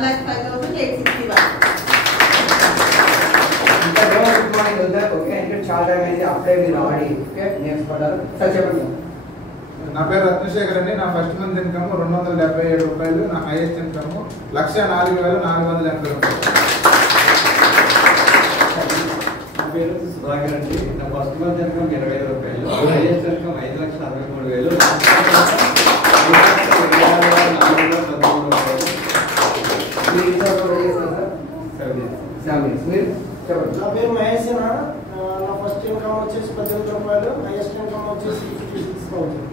1,05,861. Good morning వెళ్తారు. Okay, ఎందుకంటే చాలా టైం అయింది. అప్పుడే మీరు ఆడి ఓకే నేర్చుకుంటారు. సరే చెప్పండి. నా పేరు రత్నశేఖర్ అండి. నా ఫస్ట్ మంత్ ఇన్కమ్ 277 రూపాయలు. నా హైయెస్ట్ ఇన్కమ్ 1,04,480 రూపాయలు. నా పేరు సుధాకర్ అండి. నా ఫస్ట్ మంత్ ఇన్కమ్ 25 రూపాయలు. Highest income 5,63,000. నా పేరు మహేష్. నా ఫస్ట్ ఇన్కమ్ వచ్చేసి 18 రూపాయలు. హైయెస్ట్ ఇన్కమ్ వచ్చేసి 56,000.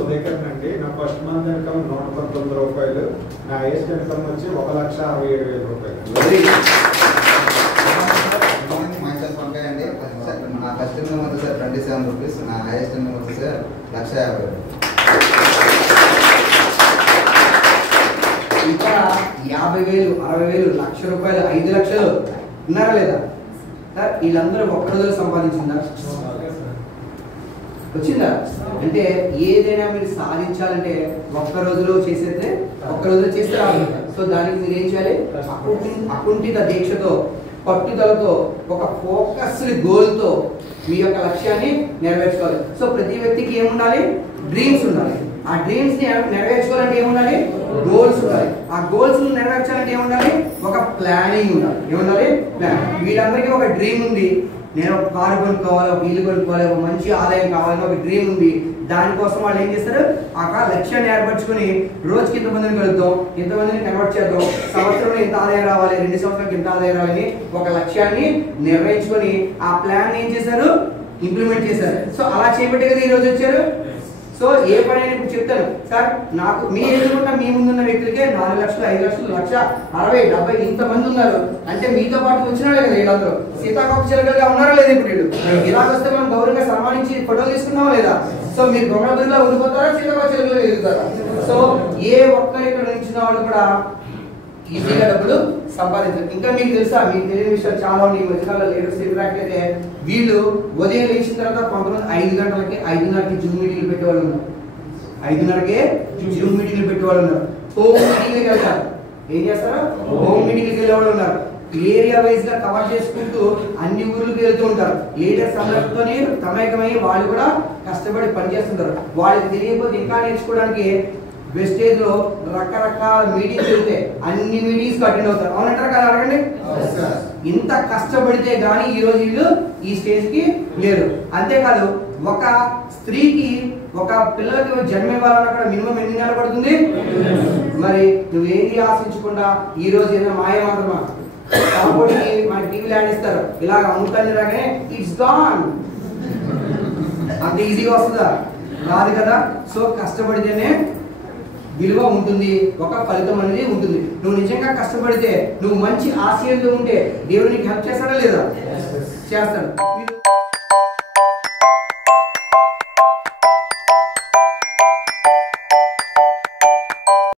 ఉదయకర్ అండి. నా ఫస్ట్ మంత్ ఇన్కమ్ 119 రూపాయలు. నా హైయెస్ట్ ఇన్కమ్ వచ్చి 1,67,000 రూపాయలు. నా ఫస్ట్ ఇన్కమ్ వచ్చి సార్ 27 రూపీస్. నా హైయెస్ట్ ఇన్కమ్ వచ్చి సార్ 1,50,000. ఇక్కడ 50,000, 60,000, 1,00,000 రూపాయలు, 5 లక్షలు ఉన్నారా లేదా సార్? వీళ్ళందరూ ఒక్క రోజులో సంపాదించిందా? వచ్చిందా? అంటే ఏదైనా మీరు సాధించాలంటే ఒక్క రోజులో చేసేస్తే ఒక్క రోజులో చేస్తే రాదు. సో దానికి మీరు ఏం చేయాలి? అకుంఠిత దీక్షతో, పట్టుదలతో, ఒక ఫోకస్డ్ గోల్తో మీ యొక్క లక్ష్యాన్ని నెరవేర్చుకోవాలి. సో ప్రతి వ్యక్తికి ఏముండాలి? డ్రీమ్స్ ఉండాలి. ఆ డ్రీమ్స్ ని నెరవేర్చుకోవాలంటే ఏముండాలి? గోల్స్ ఉండాలి. ఆ గోల్స్ నెరవేర్చాలంటే ఏముండాలి? ఒక ప్లానింగ్ ఉండాలి. ఏముండాలి? ప్లాన్. వీళ్ళందరికీ ఒక డ్రీమ్ ఉంది. నేను ఒక కారు కొనుక్కోవాలి, ఒక ఇల్లు కొనుక్కోవాలి, ఒక మంచి ఆదాయం కావాలని ఒక డ్రీమ్ ఉంది. దానికోసం వాళ్ళు ఏం చేస్తారు? ఆ లక్ష్యాన్ని ఏర్పరచుకుని రోజుకి ఇంతమందిని కలుద్దాం, ఇంతమందిని కన్వర్ట్ చేద్దాం, సంవత్సరంలో ఇంత ఆదాయం రావాలి, 2 సంవత్సరాలకు ఇంత ఆదాయం రావాలని ఒక లక్ష్యాన్ని నిర్ణయించుకొని ఆ ప్లాన్ ఏం చేశారు? ఇంప్లిమెంట్ చేశారు. సో అలా చేయబట్టే కదా ఈ రోజు వచ్చారు. సో ఏ పని అని ఇప్పుడు చెప్తాను సార్. నాకు మీ ఎదురుకుండా మీ ముందున్న వ్యక్తులకే 4 లక్షలు, 5 లక్షలు, 1,60,000, 70 ఇంతమంది ఉన్నారు. అంటే మీతో పాటు వచ్చినాడే కదా వీళ్ళందరూ. సీతాకోక చిలకలుగా ఉన్నారా లేదా? ఇప్పుడు వీళ్ళు ఇలాగొస్తే మనం గౌరవంగా సన్మానించి ఫోటోలు తీసుకున్నామా లేదా? సో మీరు గొంగళబురిలో ఉండిపోతారా, సీతాకోక చిలకలుగా ఎదుగుతారా? సో ఏ ఒక్కరు ఇక్కడ నుంచి వాళ్ళు కూడా ఈజీగా డబ్బులు సంపాదించారు. ఇంకా మీకు తెలుసా? మీకు తెలియని విషయాలు చాలా ఉన్నాయి. ఈ మధ్యకాలంలో లేటెస్ట్ ఇంపాక్ట్ అయితే వీళ్ళు ఉదయం లేచిన తర్వాత కొంతమంది 5 గంటలకి 5:30కి జూమ్ మీటింగ్లు పెట్టేవాళ్ళు ఉన్నారు. 5:30కే జూమ్ మీటింగ్లు పెట్టేవాళ్ళు ఉన్నారు. హోమ్ మీటింగ్కి వెళ్తారు. ఏం చేస్తారు? హోమ్ మీటింగ్కి వెళ్ళేవాళ్ళు ఉన్నారు. ఏరియా వైజ్ గా కవర్ చేసుకుంటూ అన్ని ఊర్లకు వెళ్తూ ఉంటారు. లీడర్స్ అందరితో తమేకమై వాళ్ళు కూడా కష్టపడి పనిచేస్తుంటారు. వాళ్ళకి తెలియకపోతే ఇంకా నేర్చుకోవడానికి వెస్టేజ్ లో రకరకాల మీటింగ్స్ వెళ్తే అన్ని మీటింగ్స్ అటెండ్ అవుతారు. అవునంటారా కదా? అడగండి. ఇంత కష్టపడితే గానీ ఈ రోజు వీళ్ళు ఈ స్టేజ్ కి లేరు. అంతేకాదు ఒక స్త్రీకి ఒక పిల్లలకి జన్మ ఇవ్వాలన్నా కూడా మినిమం ఎన్ని నెలలు పడుతుంది? మరి నువ్వేది ఆశించకుండా ఈ రోజు ఏదైనా మాయ మాత్రమా కాబట్టి మన టీవీలో యాడ్ ఇస్తారు, ఇలాగ అమ్ముతాన్ని రాగానే ఇట్స్ గాన్, అంత ఈజీగా వస్తుందా? రాదు కదా. సో కష్టపడితేనే విలువ ఉంటుంది, ఒక ఫలితం అనేది ఉంటుంది. నువ్వు నిజంగా కష్టపడితే, నువ్వు మంచి ఆశయంతో ఉంటే దేవుడు నీకు హెల్ప్ చేస్తాడా లేదా? చేస్తాడు.